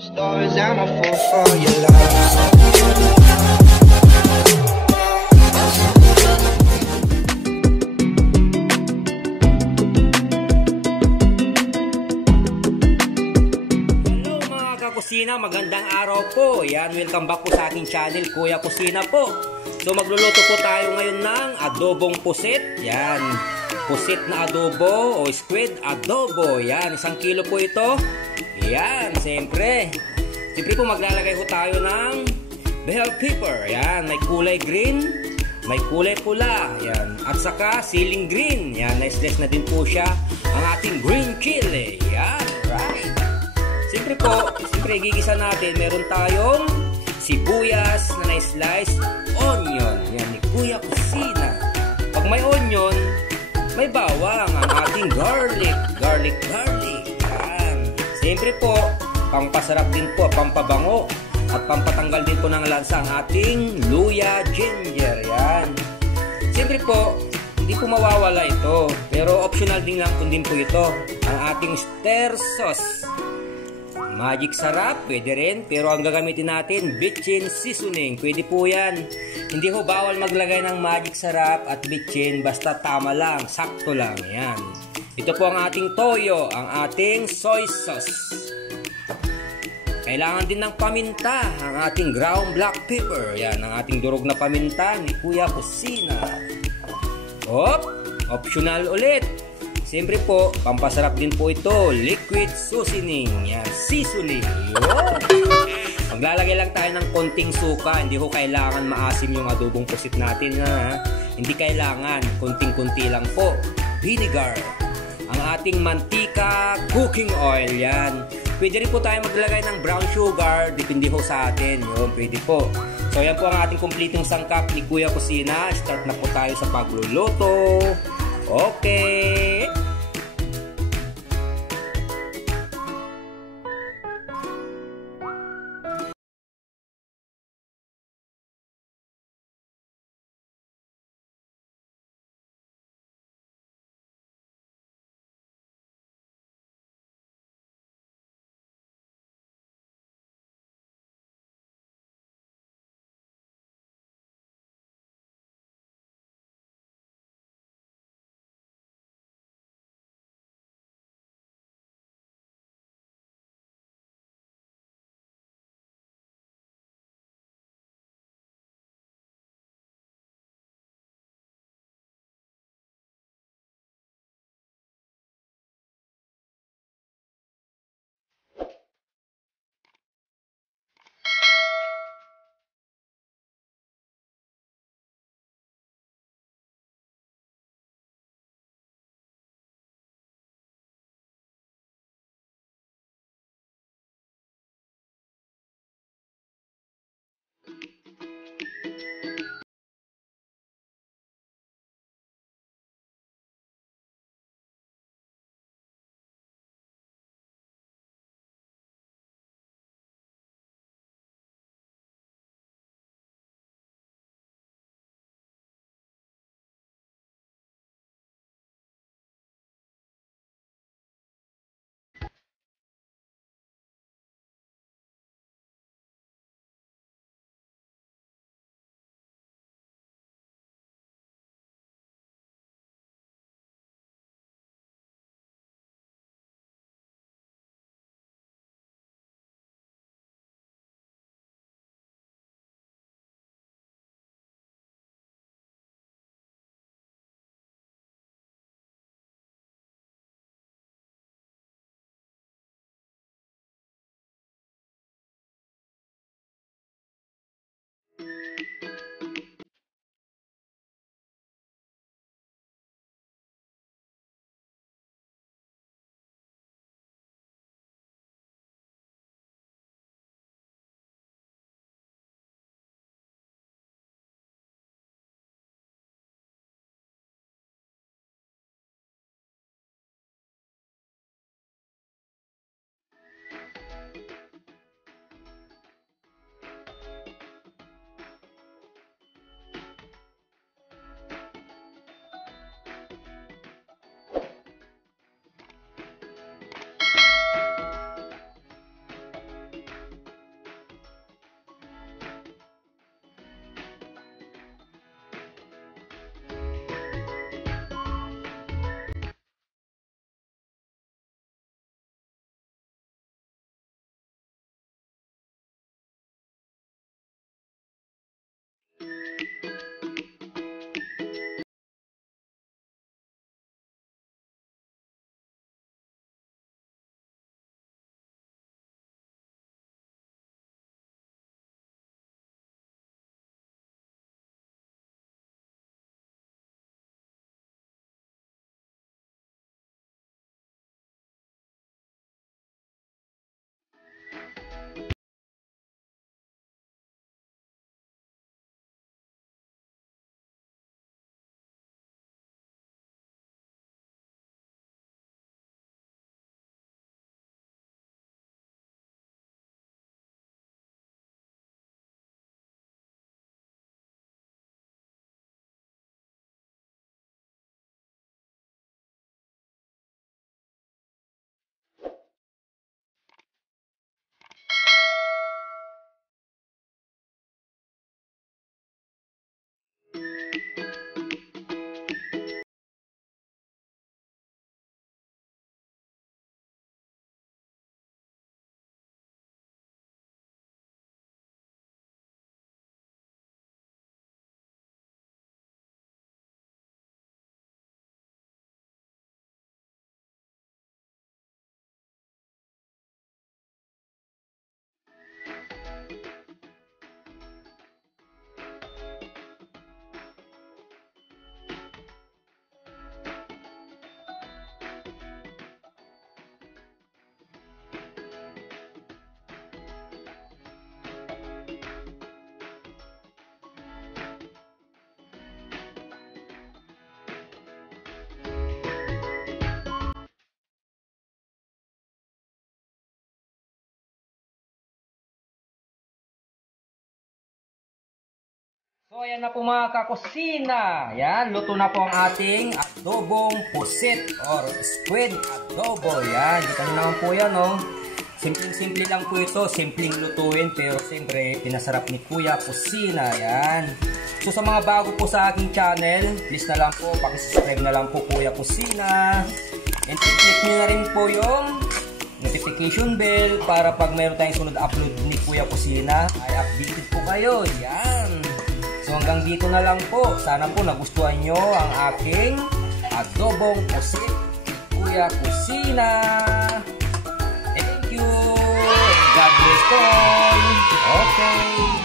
Stories, I'm a fool for your love. Hello mga kakusina, magandang araw po. Yan, welcome back po sa aking channel, Kuya Kusina po. So magluluto po tayo ngayon ng adobong pusit. Yan, pusit na adobo o squid adobo. Yan, 1 kilo po ito. Yan, siyempre po maglalagay ko tayo ng bell pepper. Yan, may kulay green, may kulay pula. Yan, at saka siling green. Yan, na-slice na din po siya ang ating green chili. Yan, right. Siyempre gigisa natin. Meron tayong sibuyas na na-slice, onion. Yan, ni Kuya Kusina. Pag may onion, may bawang ang ating garlic. Yan. Siyempre po, pampasarap din po, pampabango at pampatanggal din po ng lansa ang ating luya, ginger. Yan. Siyempre po, hindi po mawawala ito. Pero optional din lang din po ito. Ang ating stir sauce. Magic sarap, pwede rin. Pero ang gagamitin natin, bitchin seasoning. Pwede po yan. Hindi ho bawal maglagay ng magic sarap at bitchin. Basta tama lang, sakto lang. Yan. Ito po ang ating toyo, ang ating soy sauce. Kailangan din ng paminta, ang ating ground black pepper. Yan, ang ating durog na paminta ni Kuya Kusina. Optional ulit. Siyempre po, pampasarap din po ito, liquid seasoning. Yan, seasoning. Yun. Maglalagay lang tayo ng konting suka. Hindi ho kailangan maasim yung adobong pusit natin. Ha? Hindi kailangan, konting-kunti lang po. Vinegar. Ang ating mantika, cooking oil. Yan. Pwede rin po tayo maglagay ng brown sugar, depende ho sa atin. Yun, pwede po. So, yan po ang ating kumpletong sangkap ni Kuya Kusina. Start na po tayo sa pagluluto. Okay. So ayan na po mga kakusina. Yan, luto na po ang ating adobong pusit or squid adobo. Yan, dito na naman po yan, oh. Simpleng-simple lang po ito, simpleng lutuin, pero siyempre pinasarap ni Kuya Kusina. Yan. So sa mga bago po sa aking channel, please na lang po, pakisubscribe na lang po Kuya Kusina. And click nyo na rin po yung notification bell para pag mayroon tayong sunod upload ni Kuya Kusina, ay updated po kayo. Yan. So hanggang dito na lang po. Sana po nagustuhan nyo ang aking adobong pusit Kuya Kusina. Thank you. God bless all. Okay.